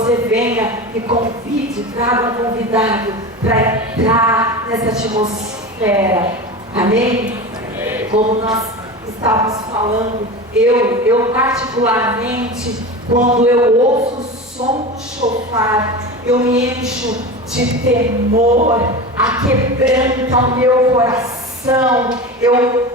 você venha e convide, traga um convidado para entrar nessa atmosfera. Amém? Como nós estávamos falando, eu particularmente, quando eu ouço o som do chofar, eu me encho de temor, aquebranta o meu coração. Eu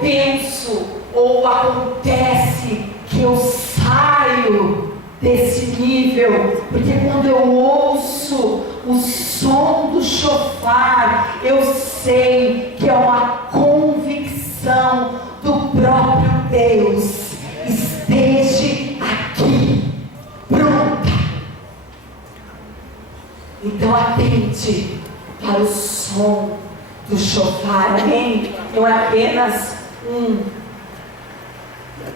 penso, ou acontece que eu saio desse nível, porque quando eu ouço o som do chofar, eu sei que é uma convicção do próprio Deus. Esteja aqui, pronta. Então atente para o som do chofar, amém? Não é apenas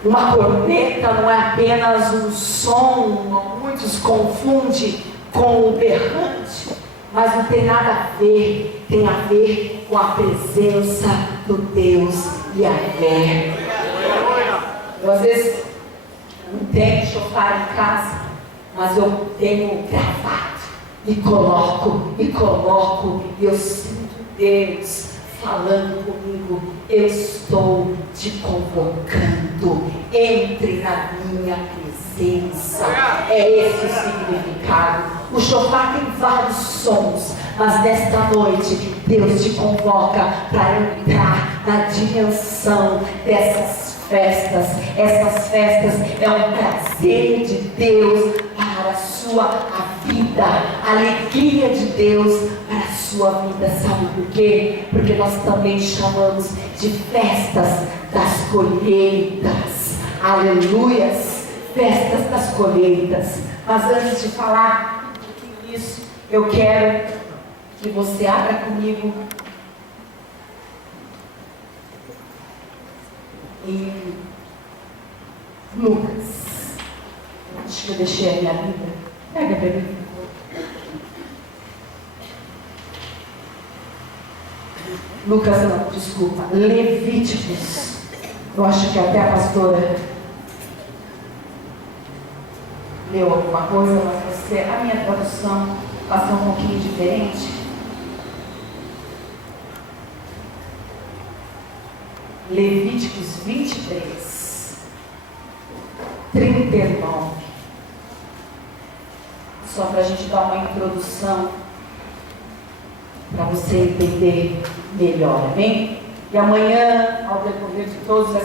uma corneta, não é apenas um som, muitos confundem com o berrante, mas não tem nada a ver, tem a ver com a presença do Deus Yahvé. Eu às vezes não tenho chofar em casa, mas eu tenho gravado e coloco, e eu sinto Deus falando comigo. Eu estou te convocando, entre na minha presença. É esse o significado. O chofar tem vários sons, mas nesta noite Deus te convoca para entrar na dimensão dessas festas. Essas festas é um prazer de Deus para a sua vida, a alegria de Deus para a sua vida. Sabe por quê? Porque nós também chamamos de festas das colheitas. Aleluias! Festas das colheitas. Mas antes de falar isso, eu quero que você abra comigo em Lucas. Acho que eu deixei a minha Bíblia. Pega para mim. Lucas não, desculpa. Levíticos. Eu acho que até a pastora leu alguma coisa, mas a minha tradução passou um pouquinho diferente. Levíticos 23, 39. Só para a gente dar uma introdução, para você entender melhor, amém? E amanhã, ao decorrer de todos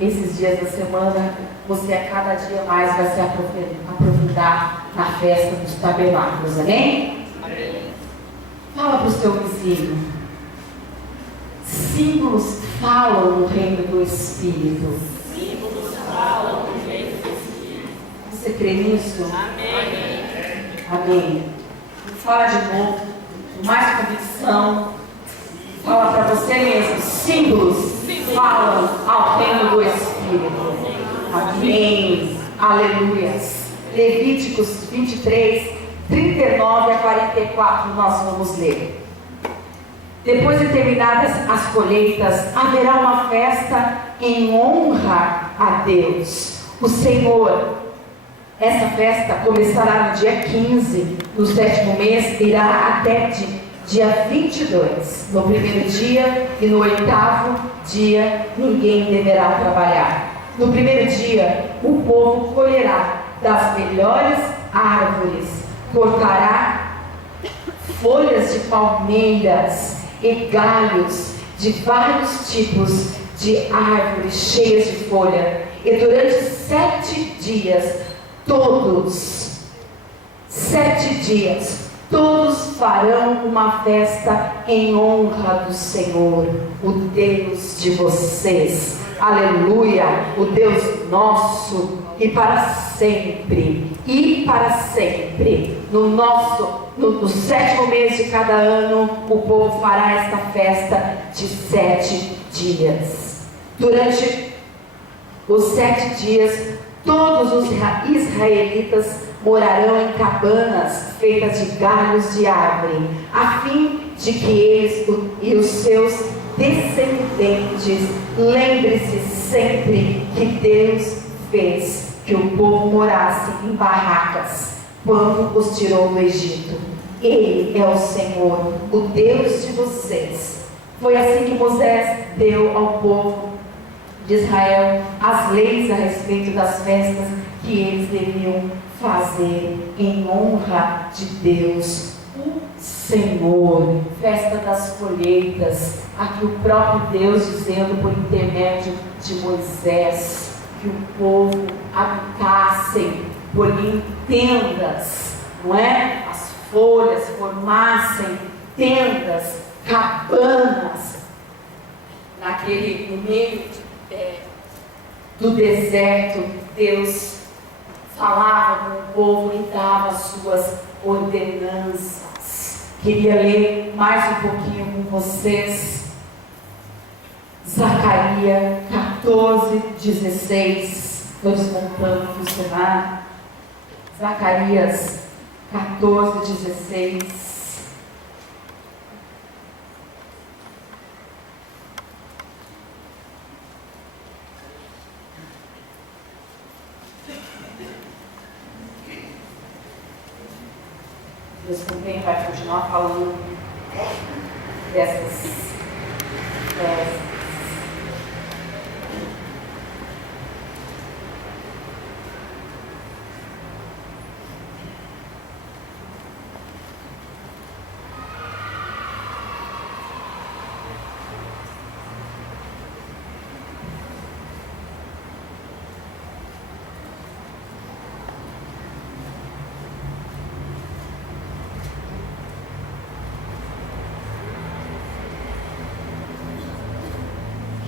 esses dias da semana, você a cada dia mais vai se aprofundar na festa dos tabernáculos, amém? Amém. Fala para o seu vizinho. Símbolos falam no reino do Espírito. Símbolos falam no reino do Espírito. Você crê nisso? Amém. Amém. Fala de novo, com mais convicção. Fala para você mesmo. Símbolos falam ao reino do Espírito. Amém. Aleluias. Levíticos 23, 39 a 44, nós vamos ler. Depois de terminadas as colheitas, haverá uma festa em honra a Deus, o Senhor. Essa festa começará no dia 15, no 7º mês, irá até dia 22. No primeiro dia e no 8º dia, ninguém deverá trabalhar. No primeiro dia, o povo colherá das melhores árvores, cortará folhas de palmeiras e galhos de vários tipos de árvores cheias de folha. E durante 7 dias, todos farão uma festa em honra do Senhor, o Deus de vocês. Aleluia, o Deus nosso, e para sempre, no 7º mês de cada ano, o povo fará esta festa de 7 dias. Durante os 7 dias, todos os israelitas morarão em cabanas feitas de galhos de árvore, a fim de que eles e os seus descendentes lembrem-se sempre que Deus fez que o povo morasse em barracas quando os tirou do Egito. Ele é o Senhor, o Deus de vocês. Foi assim que Moisés deu ao povo de Israel as leis a respeito das festas que eles deviam fazer em honra de Deus, o Senhor. Festa das colheitas, aqui o próprio Deus dizendo por intermédio de Moisés que o povo habitassem por em tendas, não é? As folhas formassem tendas, cabanas, no meio do deserto. Deus falava com o povo e dava as suas ordenanças. Queria ler mais um pouquinho com vocês. Zacarias 14:16. Estou desmontando o cenário. Zacarias 14:16. Deus também vai continuar falando dessas festas.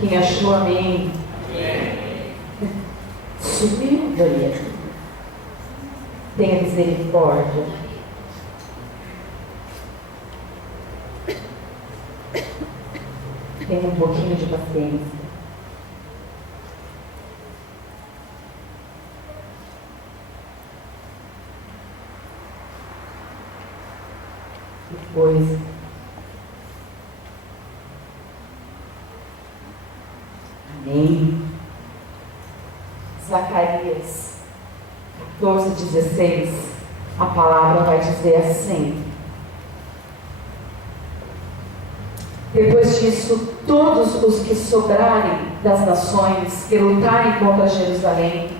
Quem achou, amém? Subiu, Maria. Tenha misericórdia. Tenha um pouquinho de paciência. Depois, amém. Zacarias 14:16, a palavra vai dizer assim: depois disso, todos os que sobrarem das nações que lutarem contra Jerusalém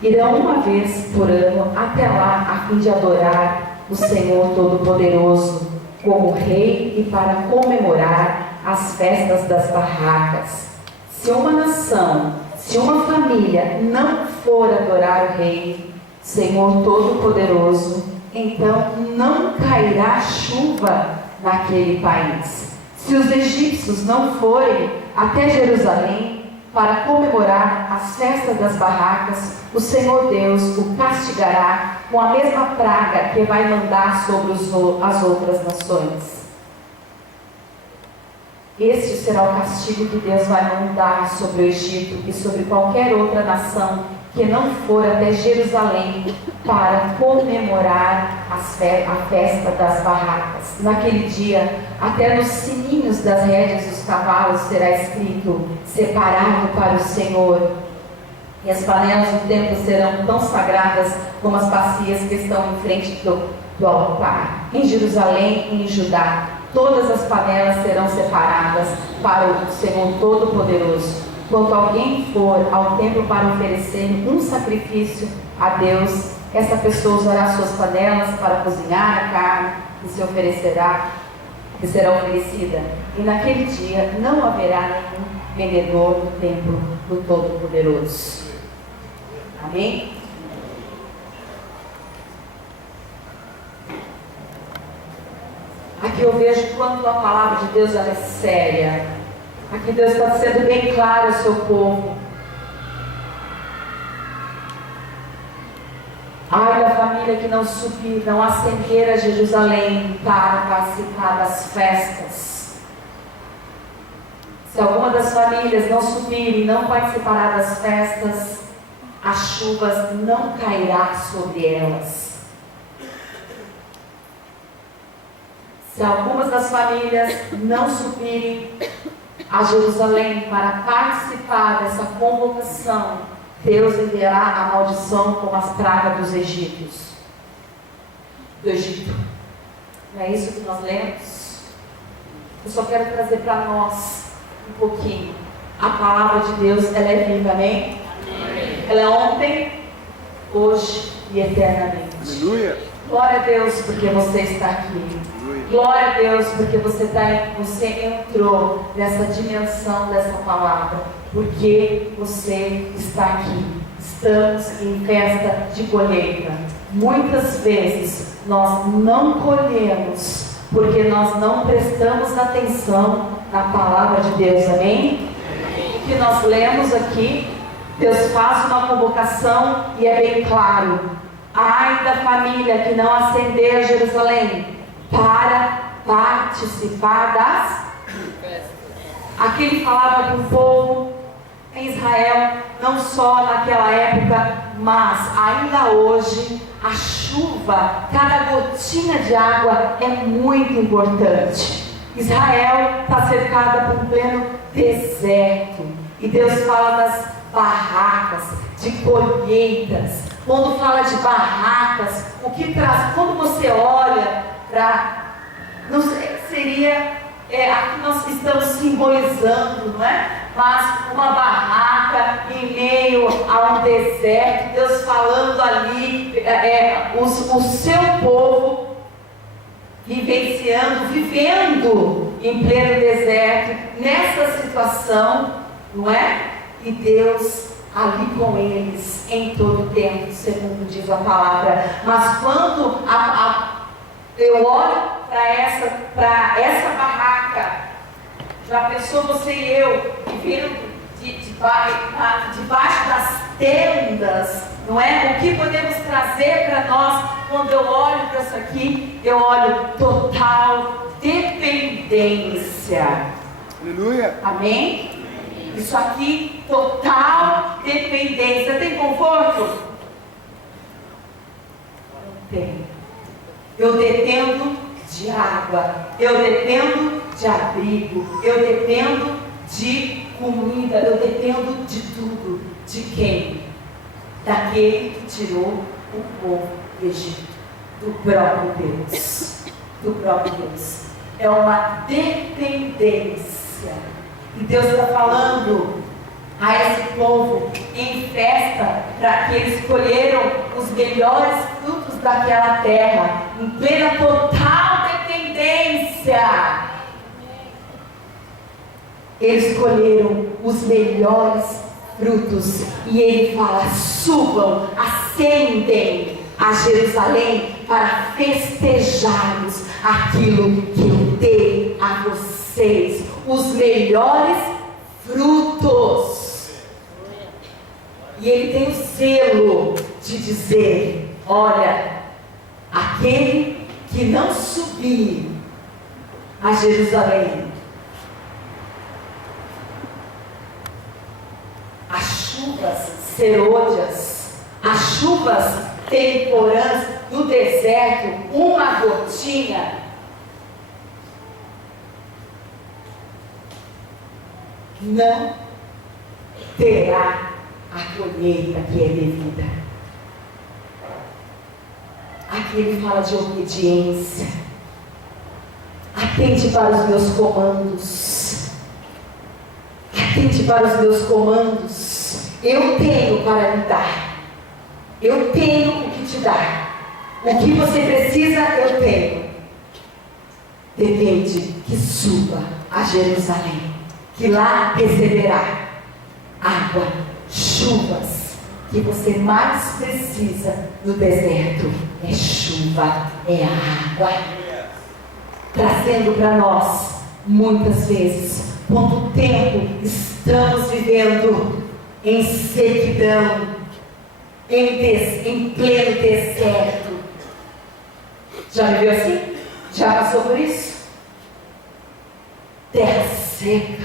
irão uma vez por ano até lá a fim de adorar o Senhor Todo-Poderoso como Rei e para comemorar as festas das barracas. Se uma nação, se uma família não for adorar o Rei, Senhor Todo-Poderoso, então não cairá chuva naquele país. Se os egípcios não forem até Jerusalém para comemorar as festas das barracas, o Senhor Deus o castigará com a mesma praga que vai mandar sobre as outras nações. Este será o castigo que Deus vai mandar sobre o Egito e sobre qualquer outra nação que não for até Jerusalém para comemorar a festa das barracas. Naquele dia, até nos sininhos das rédeas dos cavalos será escrito: separado para o Senhor. E as panelas do templo serão tão sagradas como as bacias que estão em frente do altar. Em Jerusalém e em Judá, todas as panelas serão separadas para o Senhor Todo-Poderoso. Quando alguém for ao templo para oferecer um sacrifício a Deus, essa pessoa usará suas panelas para cozinhar a carne que será oferecida. E naquele dia não haverá nenhum vendedor no templo do Todo-Poderoso. Amém? Aqui eu vejo quanto a palavra de Deus ela é séria. Aqui Deus está sendo bem claro ao seu povo. Ai da família que não subir, não ascender a Jerusalém para participar das festas. Se alguma das famílias não subir e não participará das festas, as chuvas não cairá sobre elas. Se algumas das famílias não subirem a Jerusalém para participar dessa convocação, Deus enviará a maldição como as pragas dos egípcios. Do Egito. Não é isso que nós lemos? Eu só quero trazer para nós um pouquinho. A palavra de Deus, ela é viva, amém? Amém. Ela é ontem, hoje e eternamente. Aleluia. Glória a Deus porque você está aqui. Aleluia. Glória a Deus porque você entrou nessa dimensão dessa palavra. Porque você está aqui. Estamos em festa de colheita. Muitas vezes nós não colhemos porque nós não prestamos atenção na palavra de Deus, amém? O que nós lemos aqui, Deus faz uma convocação e é bem claro: ai da família que não ascender a Jerusalém para participar das... Aqui ele falava para o povo em Israel, não só naquela época, mas ainda hoje, a chuva, cada gotinha de água é muito importante. Israel está cercada por um pleno deserto, e Deus fala das barracas, de colheitas. Quando fala de barracas, o que traz, quando você olha para, não sei, seria, aqui nós estamos simbolizando, não é? Mas uma barraca em meio a um deserto, Deus falando ali, o seu povo vivenciando, vivendo em pleno deserto, nessa situação, não é? E Deus ali com eles em todo o tempo, segundo diz a palavra. Mas quando eu olho para essa barraca, já pensou você e eu vivendo debaixo das tendas, não é? O que podemos trazer para nós quando eu olho para isso aqui? Eu olho total dependência. Aleluia. Amém? Isso aqui, total dependência. Tem conforto? Não tem. Eu dependo de água, eu dependo de abrigo, eu dependo de comida, eu dependo de tudo. De quem? Daquele que tirou o povo do Egito, do próprio Deus. Do próprio Deus. É uma dependência. E Deus está falando a esse povo em festa, para que eles colheram os melhores frutos daquela terra, em plena total dependência. Eles colheram os melhores frutos, e ele fala: subam, ascendem a Jerusalém para festejarmos aquilo que eu dei a vocês, os melhores frutos. E ele tem o selo de dizer: olha, aquele que não subir a Jerusalém, as chuvas serôdias, as chuvas temporãs do deserto, uma gotinha, não terá a colheita que é devida. Aqui ele fala de obediência. Atente para os meus comandos. Atente para os meus comandos. Eu tenho para lhe dar. Eu tenho o que te dar. O que você precisa, eu tenho. Depende que suba a Jerusalém, que lá receberá água, chuvas. Que você mais precisa no deserto é chuva, é água. Trazendo para nós, muitas vezes, quanto tempo estamos vivendo em sequidão, em pleno deserto. Já viveu assim? Já passou por isso? Terra seca.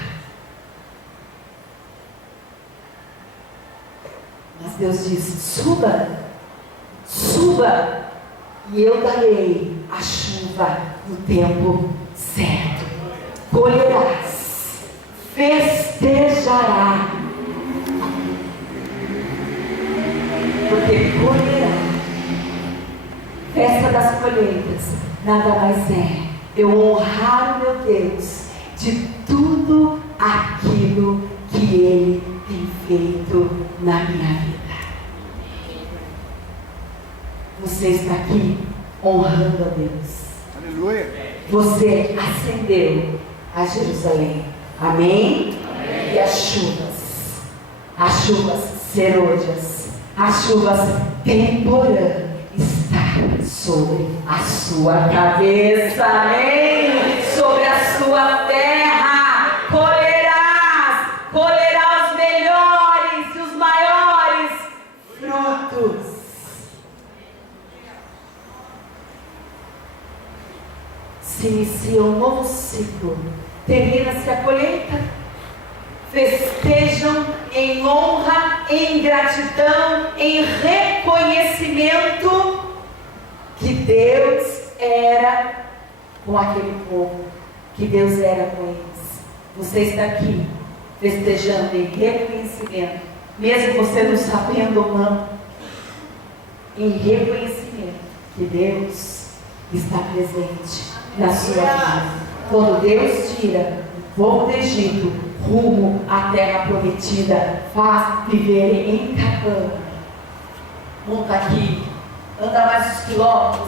Mas Deus diz: suba, suba, e eu darei a chuva no tempo certo. Colherás, festejará. porque colherá. Festa das colheitas nada mais é eu honrar o meu Deus de tudo aquilo que Ele tem feito na minha vida. Você está aqui honrando a Deus. Aleluia. Você ascendeu a Jerusalém. Amém? Amém. E as chuvas serôdias, as chuvas temporãs está sobre a sua cabeça. Amém? Sobre a sua terra colherás os melhores e os maiores frutos. Se inicia um novo ciclo, termina-se a colheita, festejam em honra, em gratidão, em reconhecimento que Deus era com aquele povo, que Deus era com eles. Você está aqui festejando em reconhecimento, mesmo você não sabendo ou não, em reconhecimento que Deus está presente na sua vida. Quando Deus tira o povo do Egito rumo à terra prometida, faz viver em Canaã. Monta aqui, anda mais uns quilômetros,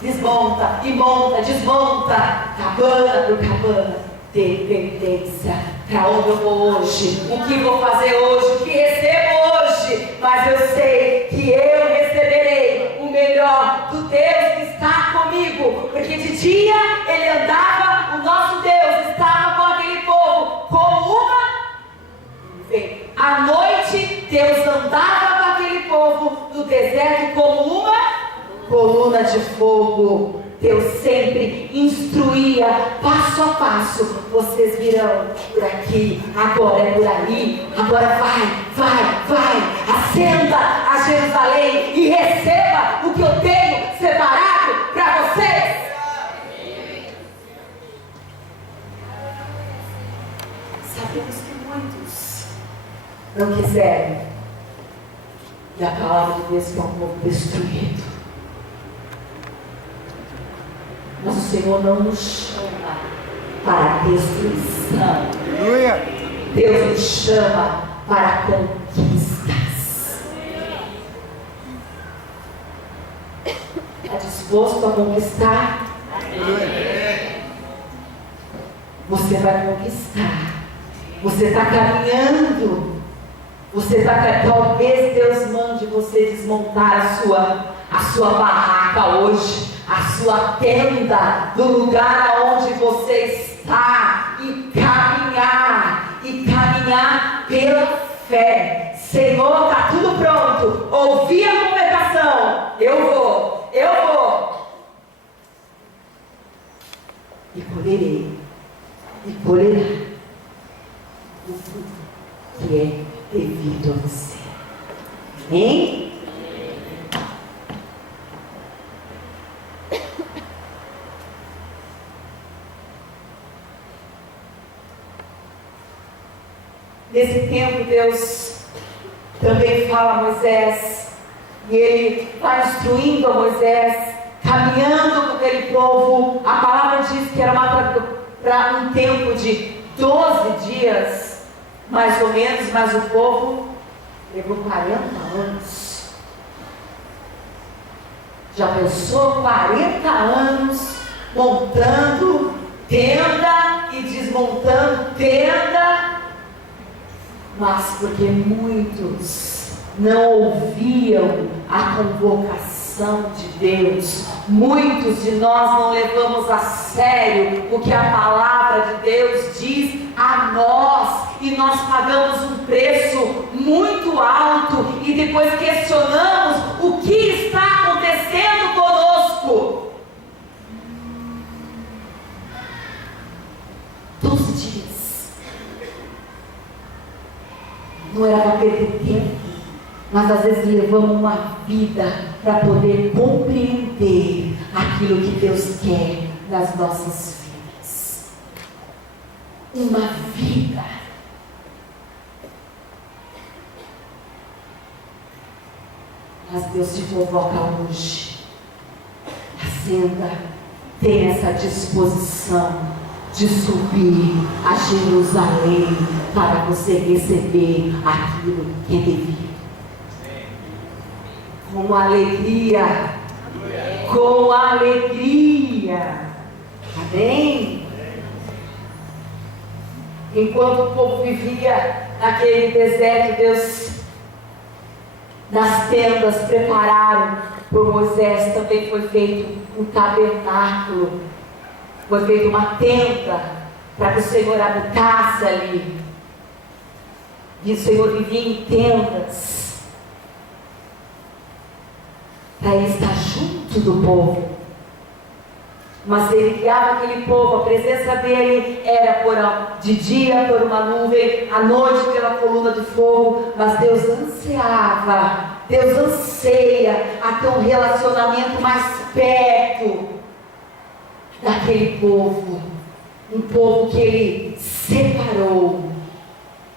desmonta e monta, desmonta, cabana por cabana, dependência. Para onde eu vou hoje? O que vou fazer hoje? O que recebo hoje? Mas eu sei que eu receberei o melhor do Deus que está comigo, porque de dia ele andava, o nosso Deus estava com aquele povo como uma nuvem. À noite Deus andava com aquele povo no deserto como uma coluna de fogo. Deus sempre instruía passo a passo. Vocês virão por aqui, agora é por ali, agora vai, ascenda a Jerusalém e receba o que eu tenho separado para vocês. Sabemos que muitos não quiserem, e a palavra de Deus que é um povo destruído. Mas o Senhor não nos chama para destruição. Aleluia. Deus nos chama para conquistas. Está disposto a conquistar? Você vai conquistar. Você está caminhando. Talvez Deus mande você desmontar a sua barraca hoje, a sua tenda, do lugar aonde você está, e caminhar pela fé. Senhor, está tudo pronto. Ouvi a convocação. Eu vou. E colherá o fruto que é devido a você. Amém? Nesse tempo, Deus também fala a Moisés, e Ele está instruindo a Moisés, caminhando com aquele povo. A palavra diz que era para um tempo de 12 dias, mais ou menos, mas o povo levou 40 anos. Já pensou 40 anos montando tenda e desmontando tenda? Mas porque muitos não ouviam a convocação de Deus, muitos de nós não levamos a sério o que a palavra de Deus diz a nós, e nós pagamos um preço muito alto, e depois questionamos o que está acontecendo conosco. 12 dias. Não era para perder tempo, mas às vezes levamos uma vida para poder compreender aquilo que Deus quer nas nossas vidas. Uma vida. Deus te convoca hoje. Acenda, tenha essa disposição de subir a Jerusalém para você receber aquilo que é devido. Com alegria. Com alegria. Amém? Enquanto o povo vivia naquele deserto, Deus, nas tendas, prepararam por Moisés. Também foi feito um tabernáculo, foi feita uma tenda para que o Senhor habitasse ali. E o Senhor vivia em tendas para Ele estar junto do povo. Mas Ele guiava aquele povo, a presença dEle era de dia por uma nuvem, à noite pela coluna de fogo. Mas Deus ansiava, Deus anseia a ter um relacionamento mais perto daquele povo. Um povo que Ele separou,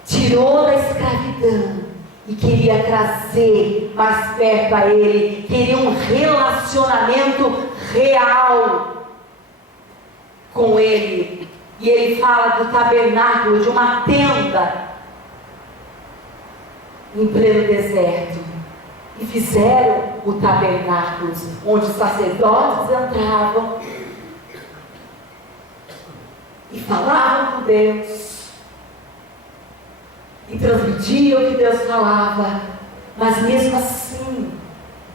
tirou da escravidão e queria trazer mais perto a Ele. Queria um relacionamento real com Ele. E Ele fala do tabernáculo, de uma tenda em pleno deserto. E fizeram o tabernáculo onde os sacerdotes entravam e falavam com Deus e transmitiam o que Deus falava. Mas mesmo assim,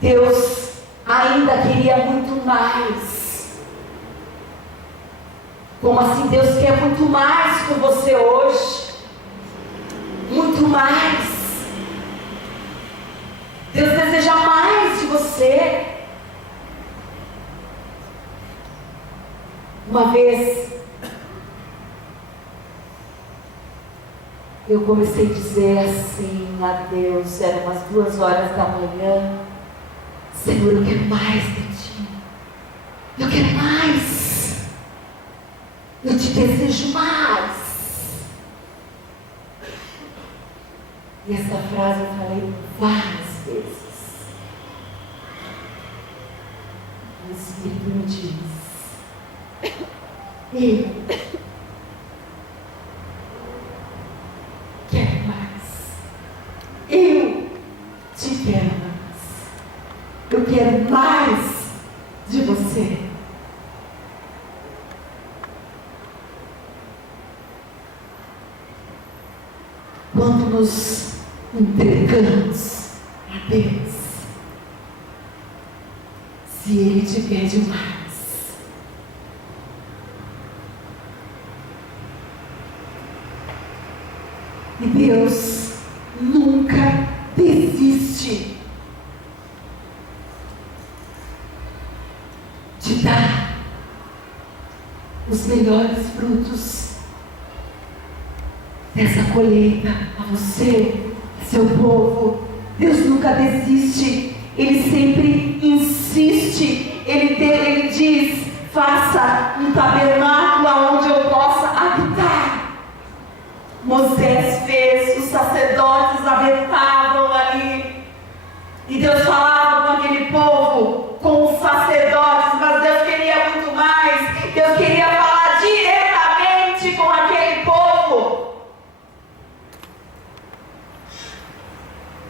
Deus ainda queria muito mais. Como assim? Deus quer muito mais com você hoje. Muito mais. Deus deseja mais de você. Uma vez eu comecei a dizer assim a Deus, eram umas 2 horas da manhã: Senhor, eu quero mais de Ti. Eu quero mais. Eu te desejo mais. E essa frase eu falei várias vezes. O Espírito me diz: eu quero mais. Eu te quero mais. Eu quero mais de você. Quando nos entregamos a Deus, se Ele te pede mais, e Deus nunca desiste de dar os melhores frutos dessa colheita a você, a seu povo. Deus nunca desiste, Ele sempre insiste. Ele diz: faça um tabernáculo onde eu possa habitar. Moisés fez, os sacerdotes habitavam ali, e Deus falava com aquele povo, com os sacerdotes. Mas Deus queria muito mais. Deus queria falar diretamente com aquele povo.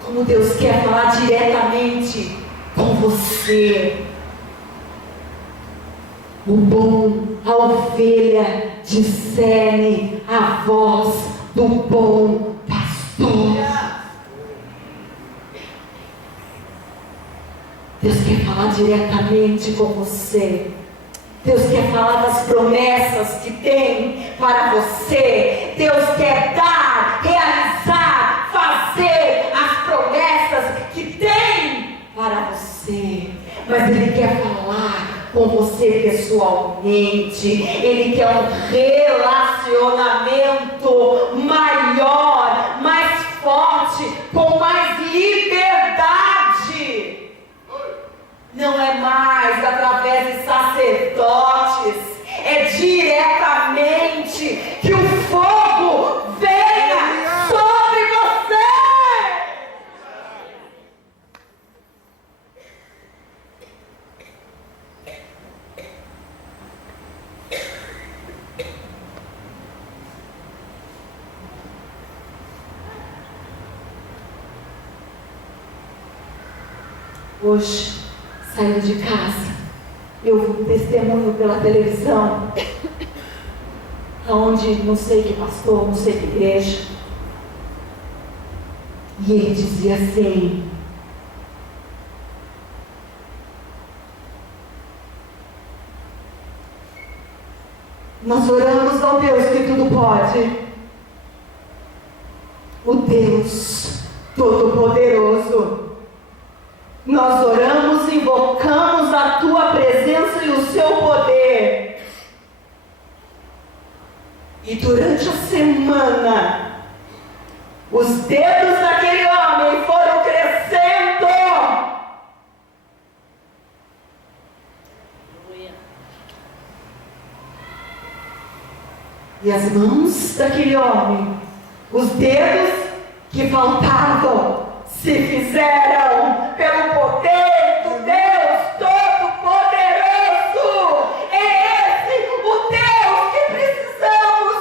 Como Deus quer falar diretamente com você. O bom, a ovelha discerne a voz do bom pastor. Deus quer falar diretamente com você. Deus quer falar das promessas que tem para você. Deus quer dar, realizar, fazer as promessas que tem para você. Mas Ele quer falar com você pessoalmente. Ele quer um relacionamento maior, mais forte, com mais liberdade. Não é mais através de sacerdotes, é diretamente que o fogo venha sobre você. Hoje, saindo de casa, eu vi um testemunho pela televisão, onde não sei que pastor, não sei que igreja, e ele dizia assim: nós oramos ao Deus que tudo pode, o Deus Todo-Poderoso. Nós oramos, invocamos a tua presença e o seu poder. E durante a semana, os dedos daquele homem foram crescendo. E as mãos daquele homem, os dedos que faltavam, se fizeram pelo poder do Deus Todo-Poderoso. É esse o Deus que precisamos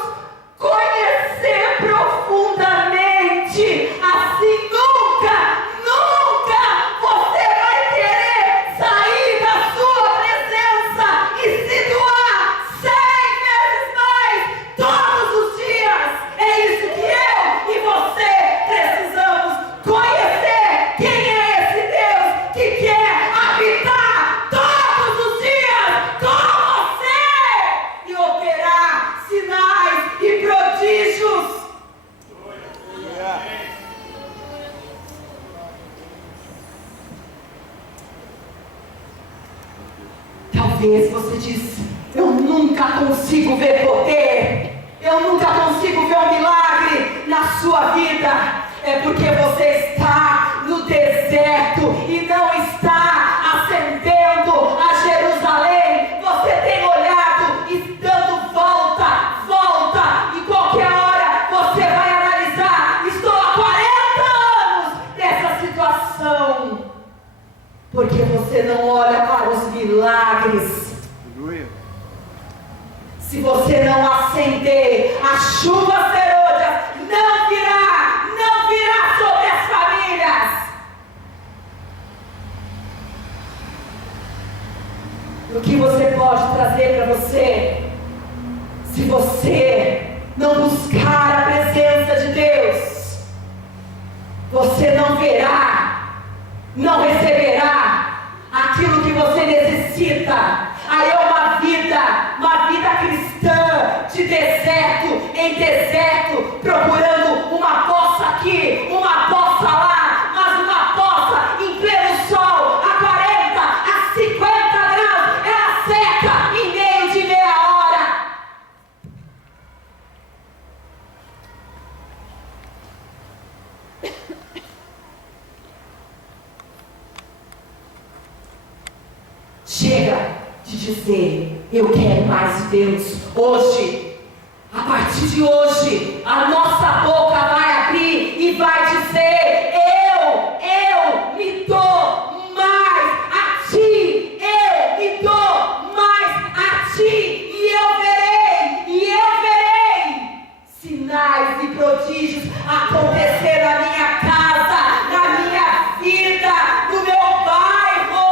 conhecer profundamente. Assim nunca você vai querer sair da sua presença e se doar 100 vezes mais todos os dias. É isso que eu e você precisamos conhecer. Quem é esse Deus que quer habitar todos os dias com você e operar sinais e prodígios? Talvez você disse: eu nunca consigo ver poder, eu nunca consigo ver um milagre na sua vida. É porque você está no deserto e não está ascendendo a Jerusalém. Você tem olhado e dando volta, e qualquer hora você vai analisar: estou há 40 anos nessa situação. Porque você não olha para os milagres. Se você não acender, a chuva serôdia não virá sobre as famílias. O que você pode trazer para você, se você não buscar a presença de Deus? Você não verá, não receberá aquilo que você necessita. Aí é uma vida cristã de deserto em deserto, procurando uma poça aqui, uma poça lá, mas uma poça em pleno sol, a 40, a 50 graus, ela seca em meio de meia hora. Chega de dizer: eu quero mais de Deus. Hoje, a partir de hoje, a nossa boca vai abrir e vai dizer: eu me dou mais a ti, eu me dou mais a ti, e eu verei sinais e prodígios acontecer na minha casa, na minha vida, no meu bairro.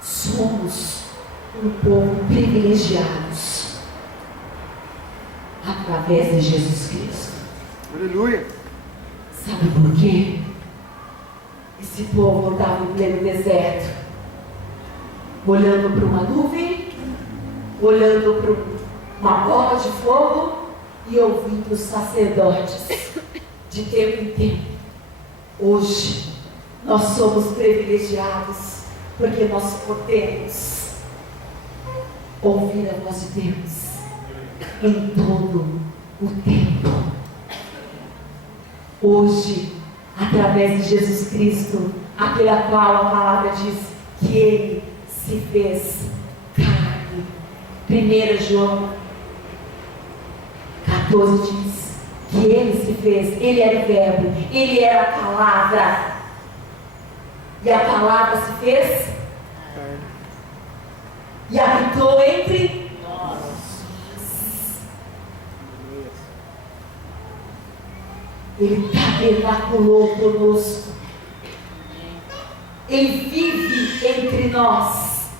Somos um povo privilegiados através de Jesus Cristo. Aleluia. Sabe por quê? Esse povo andava em pleno deserto, olhando para uma nuvem, olhando para uma bola de fogo e ouvindo os sacerdotes de tempo em tempo. Hoje nós somos privilegiados porque nós podemos ouvir a voz de Deus em todo o tempo. Hoje, através de Jesus Cristo, aquele a qual a palavra diz que Ele se fez carne. 1 João 14 diz que Ele se fez, Ele era o verbo, Ele era a palavra. E a palavra se fez e habitou entre nós. Ele tabernaculou conosco. Ele vive entre nós.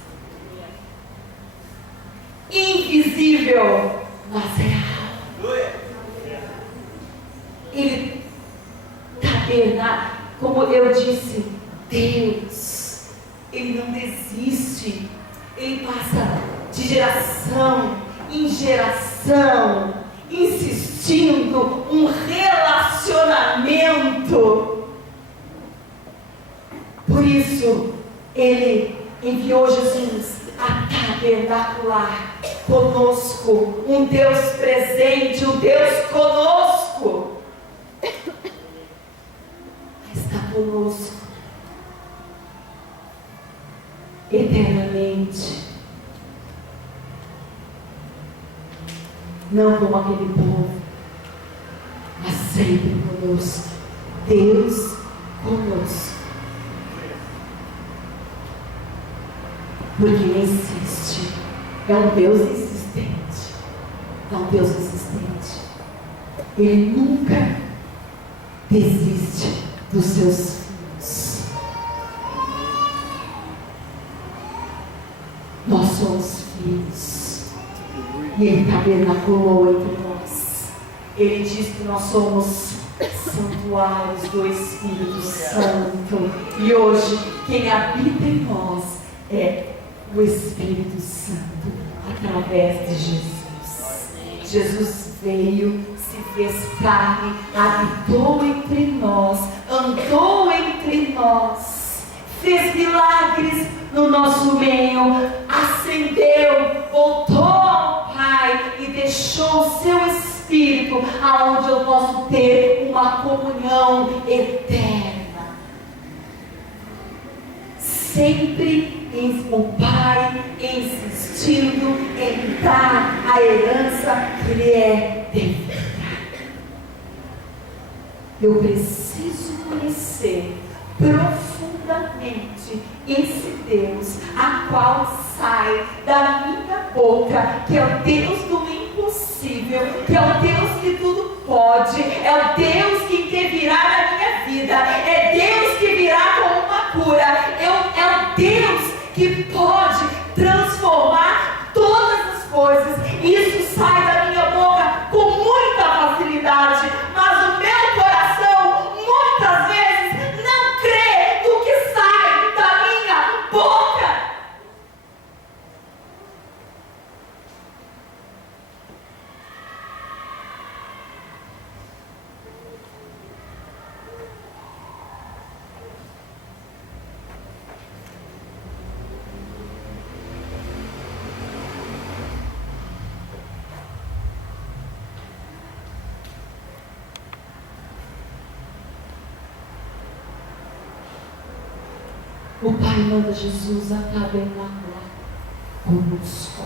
Invisível, mas real. Ele tabernaculou, como eu disse, Deus, Ele não desiste. Ele passa de geração em geração, insistindo um relacionamento. Por isso, Ele enviou Jesus a tabernacular conosco, um Deus presente, um Deus conosco. Está conosco eternamente, não como aquele povo, mas sempre conosco. Deus conosco, porque Ele insiste. É um Deus insistente. É um Deus insistente. Ele nunca desiste dos seus filhos. Nós somos filhos. E Ele tabernaculou entre nós. Ele diz que nós somos santuários do Espírito Santo. E hoje, quem habita em nós é o Espírito Santo, através de Jesus. Jesus veio, se fez carne, habitou entre nós, andou entre nós, fez milagres no nosso meio, ascendeu, voltou ao Pai e deixou o seu Espírito, aonde eu posso ter uma comunhão eterna. Sempre o Pai insistindo em dar a herança que lhe é devida. Eu preciso conhecer profundamente esse Deus, a qual sai da minha boca, que é o Deus do impossível, que é o Deus que tudo pode, é o Deus que intervirá na minha vida, é Deus que virá com uma cura, é o Deus que pode transformar todas as coisas. Isso sai da minha boca com muita facilidade, mas o meu coração muitas vezes não crê no que sai da minha boca. O Pai manda Jesus a tabernacular conosco,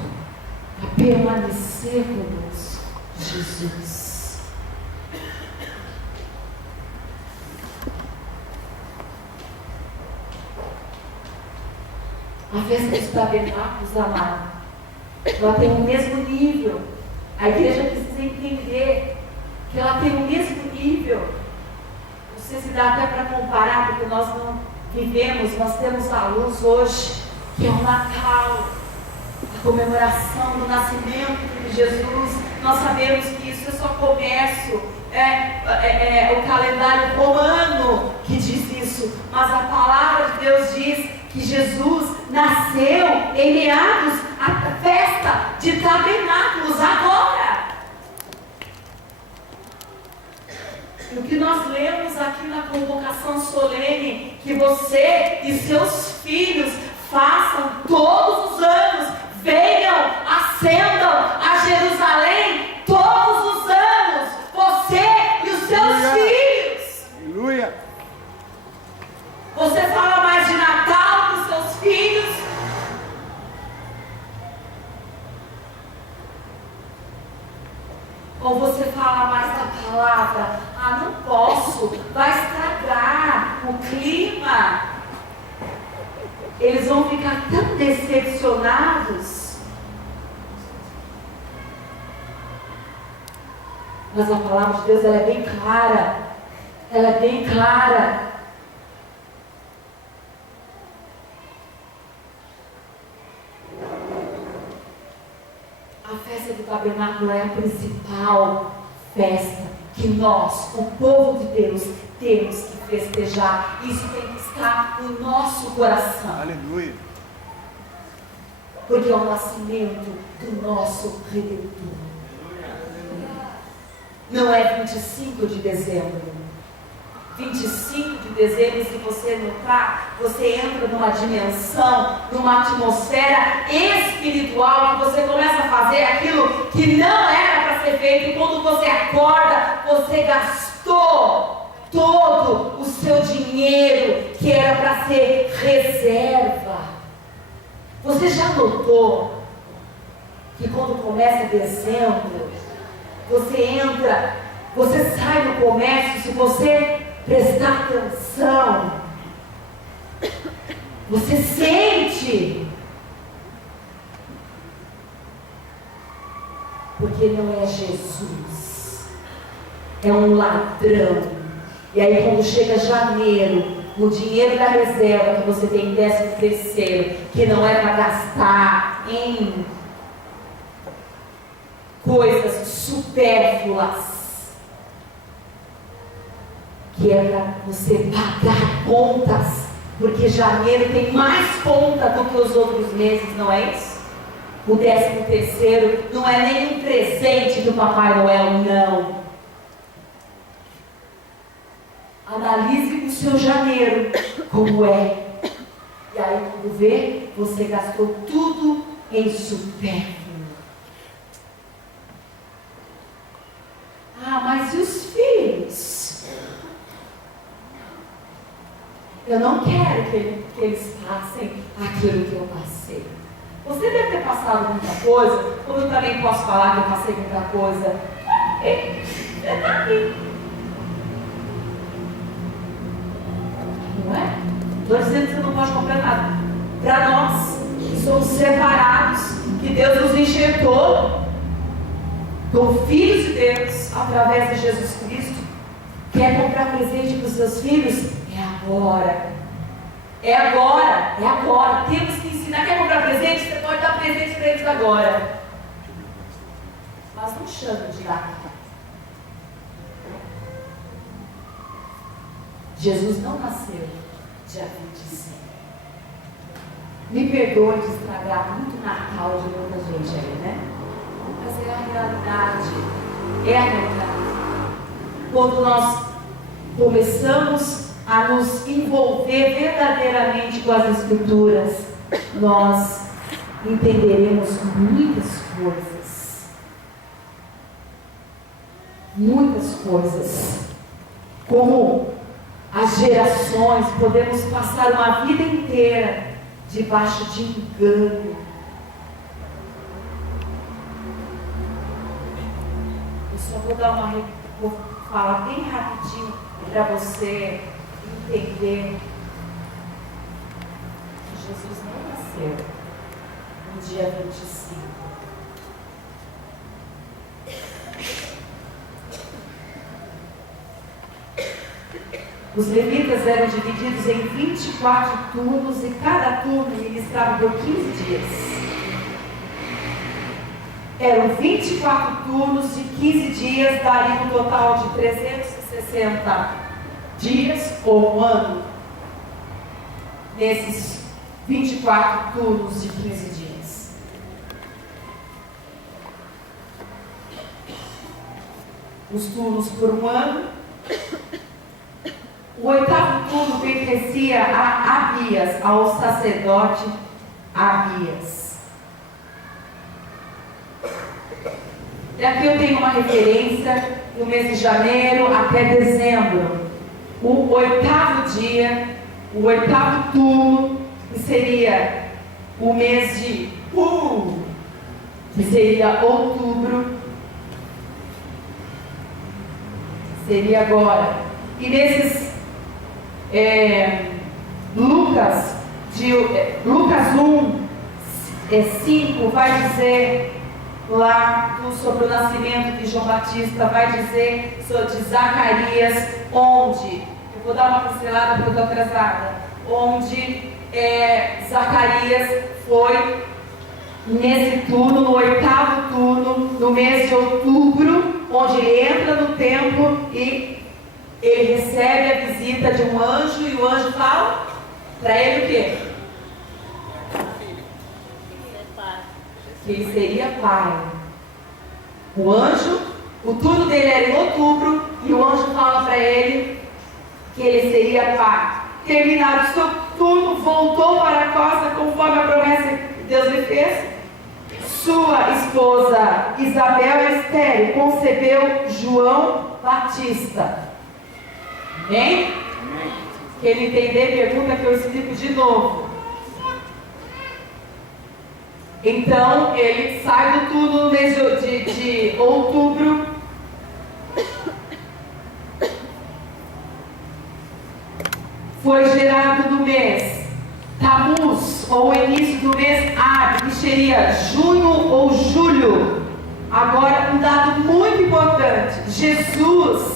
a permanecer conosco. Jesus. A festa dos tabernáculos, amado, ela tem o mesmo nível. A igreja precisa entender que ela tem o mesmo nível. Não sei se dá até para comparar, porque nós não vivemos, nós temos a luz hoje, que é o Natal, a comemoração do nascimento de Jesus. Nós sabemos que isso é só comércio, é o calendário romano que diz isso, mas a palavra de Deus diz que Jesus nasceu em meados à festa de tabernáculos, agora. E o que nós lemos aqui na convocação solene, que você e seus filhos façam todos os anos, venham, ascendam a Jerusalém todos os anos, você e os seus filhos. Aleluia. Você fala mais de Natal para os seus filhos? Ou você fala mais da palavra? Ah, não posso, vai estragar o clima. eles vão ficar tão decepcionados. Mas a palavra de Deus, ela é bem clara. Ela é bem clara. A festa do tabernáculo é a principal festa que nós, o povo de Deus, temos que festejar. Isso tem que estar no nosso coração. Aleluia. Porque é o nascimento do nosso Redentor. Não é 25 de dezembro. 25 de dezembro, se você notar, você entra numa dimensão, numa atmosfera espiritual, que você começa a fazer aquilo que não era para ser feito. E quando você acorda, você gastou todo o seu dinheiro que era para ser reserva. Você já notou que quando começa dezembro, você entra, você sai do comércio, se você prestar atenção, você sente, porque não é Jesus, é um ladrão. E aí quando chega janeiro, o dinheiro da reserva que você tem 13º, que não é para gastar em coisas supérfluas, que é para você pagar contas, porque janeiro tem mais conta do que os outros meses, não é isso? O 13º não é nenhum presente do Papai Noel, não. Analise o seu janeiro, como é. E aí quando vê, você gastou tudo em supérfluo. Ah, mas e os filhos? Eu não quero que eles passem aquilo que eu passei. Você deve ter passado muita coisa, como eu também posso falar que eu passei muita coisa. Você está aqui. Não é? Estou dizendo que você não pode comprar nada. Para nós, que somos separados, que Deus nos enxertou como filhos de Deus, através de Jesus Cristo, quer comprar presente para os seus filhos? É agora. É agora. É agora. Temos que ensinar. Quer comprar presente? Você pode dar presente para eles agora. Mas não chame de lá. Jesus não nasceu dia 25. Me perdoe de estragar muito Natal de muita gente aí, né? Mas é a realidade. É a realidade. Quando nós começamos a nos envolver verdadeiramente com as Escrituras, nós entenderemos muitas coisas. Muitas coisas. Como as gerações, podemos passar uma vida inteira debaixo de engano. Eu só vou falar bem rapidinho para você entender que Jesus não nasceu no dia 25. Os levitas eram divididos em 24 turnos e cada turno ministrava por 15 dias. Eram 24 turnos de 15 dias, daria um total de 360 dias ou um ano. Nesses 24 turnos de 15 dias. Os turnos por um ano. O 8º turno pertencia a Abias, ao sacerdote Abias. E aqui eu tenho uma referência do mês de janeiro até dezembro. O 8º dia, o 8º turno, que seria o mês de que seria outubro, seria agora. E nesses Lucas Lucas 1:5 vai dizer lá sobre o nascimento de João Batista, vai dizer sobre Zacarias, onde, eu vou dar uma pincelada porque eu estou atrasada, onde Zacarias foi nesse turno, no 8º turno, no mês de outubro, onde ele entra no templo e ele recebe a visita de um anjo, e o anjo fala para ele o quê? Que ele seria pai. O anjo, o turno dele era em outubro, e o anjo fala para ele que ele seria pai. Terminado o seu turno, voltou para casa conforme a promessa que Deus lhe fez. Sua esposa Isabel estéril concebeu João Batista. Amém? Quem entender, pergunta que eu explico de novo. Então, ele sai do turno no mês de outubro. Foi gerado no mês Tamuz, ou início do mês Ab, que seria junho ou julho. Agora, um dado muito importante: Jesus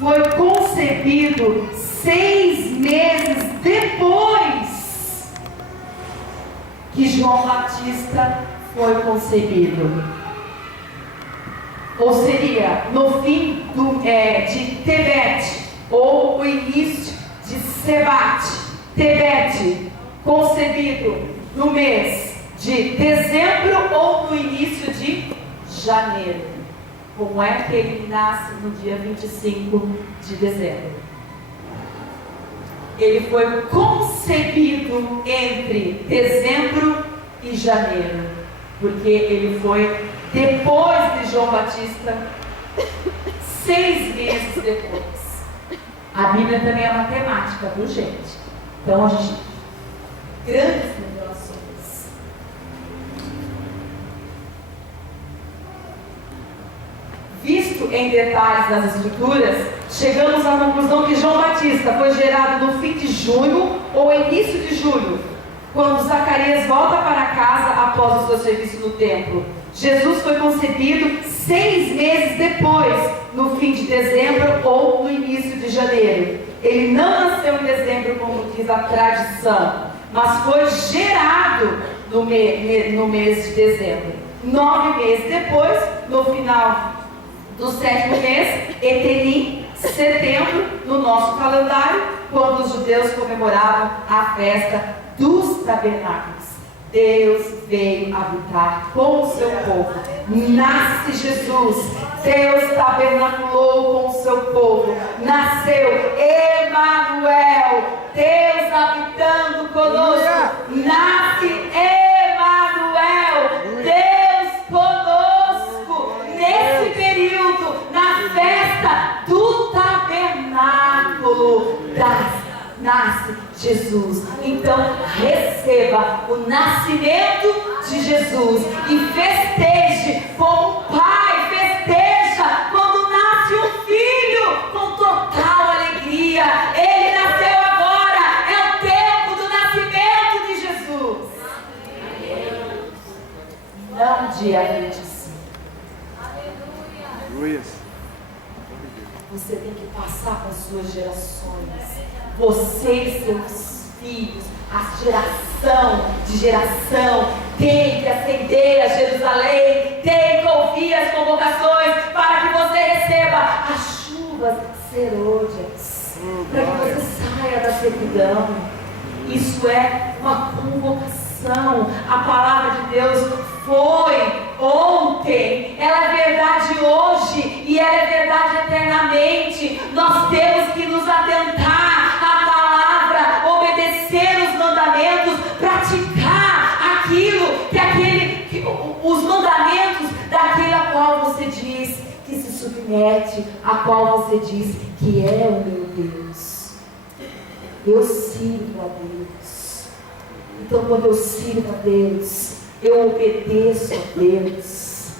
foi concebido 6 meses depois que João Batista foi concebido. Ou seria no fim de Tebete, ou o início de Sebate. Tebete, concebido no mês de dezembro ou no início de janeiro. Como é que ele nasce no dia 25 de dezembro? Ele foi concebido entre dezembro e janeiro, porque ele foi depois de João Batista, 6 meses depois. A Bíblia também é matemática, viu, gente? Então, a gente, grandes revelações. Visto em detalhes nas Escrituras, chegamos à conclusão que João Batista foi gerado no fim de junho ou início de julho, quando Zacarias volta para casa após o seu serviço no templo. Jesus foi concebido 6 meses depois, no fim de dezembro ou no início de janeiro. Ele não nasceu em dezembro, como diz a tradição, mas foi gerado no mês de dezembro. 9 meses depois, no final do 7º mês, Etenim, setembro, no nosso calendário, quando os judeus comemoravam a festa dos tabernáculos. Deus veio habitar com o seu povo. Nasce Jesus. Deus tabernaculou com o seu povo. Nasceu Emanuel, Deus habitando conosco. Nasce Emanuel, Deus conosco. Nesse período, na festa do tabernáculo, nasce Jesus. Então receba o nascimento de Jesus e festeje como um pai festeja quando nasce um filho, com total alegria. Ele nasceu agora, é o tempo do nascimento de Jesus. Não dia 25. Aleluia. Você tem que passar para as suas gerações. Você e seus filhos, a geração, tem que acender a Jerusalém, tem que ouvir as convocações para que você receba as chuvas serôdias, para que você saia da servidão. Isso é uma convocação. A palavra de Deus foi ontem, ela é verdade hoje e ela é verdade eternamente. Nós temos que nos atentar à palavra, obedecer os mandamentos, praticar os mandamentos daquele a qual você diz que se submete, a qual você diz que é o meu Deus. Eu sirvo a Deus. Então, quando eu sirvo a Deus, eu obedeço a Deus.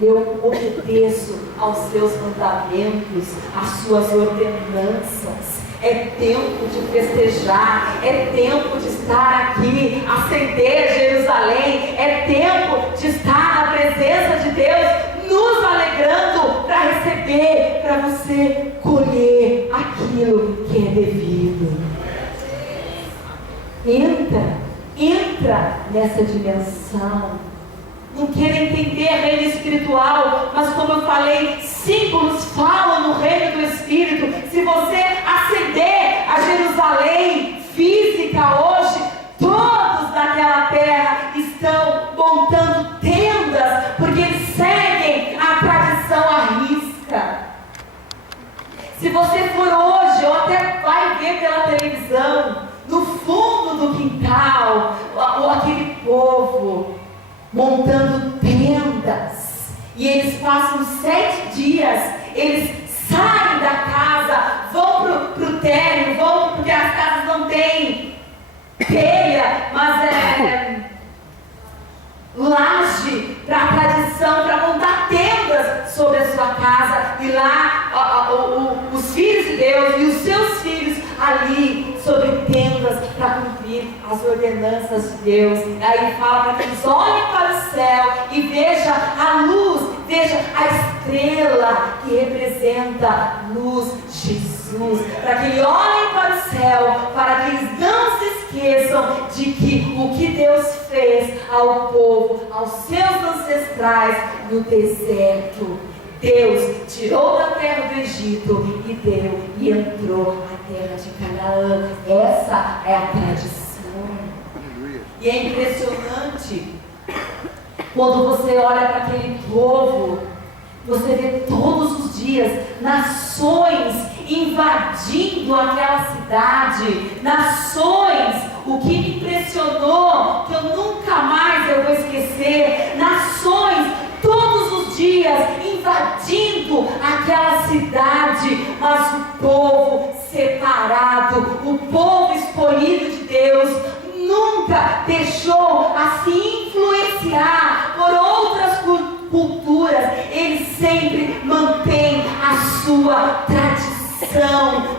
Eu obedeço aos seus mandamentos, às suas ordenanças. É tempo de festejar, é tempo de estar aqui, acender Jerusalém, é tempo de estar na presença de Deus, nos alegrando para receber, para você colher aquilo que é devido. Entra nessa dimensão. Não quero entender reino espiritual, mas como eu falei, símbolos falam no reino do Espírito. Se você acender a Jerusalém física hoje, todos daquela terra estão montando tendas, porque eles seguem a tradição à risca. Se você for hoje, ou até vai ver pela televisão, no fundo do quintal, ou aquele povo montando tendas, e eles passam 7 dias, eles saem da casa, vão para o térreo, porque as casas não têm telha, mas é laje para a tradição, para montar tendas sobre a sua casa, e lá os filhos de Deus e os seus filhos ali sobre tendas para cumprir as ordenanças de Deus. Aí fala para que eles olhem para o céu e veja a luz, veja a estrela que representa a luz, Jesus, para que eles olhem para o céu, para que eles não se esqueçam de que o que Deus fez ao povo, aos seus ancestrais no deserto. Deus tirou da terra do Egito e deu e entrou na terra de Canaã. Essa é a tradição. E é impressionante quando você olha para aquele povo, você vê todos os dias nações invadindo aquela cidade, nações. O que me impressionou, que eu nunca mais vou esquecer, nações todos os dias invadindo aquela cidade, mas o povo separado, o povo escolhido de Deus, nunca deixou a se influenciar por outras culturas. Ele sempre mantém a sua tradição.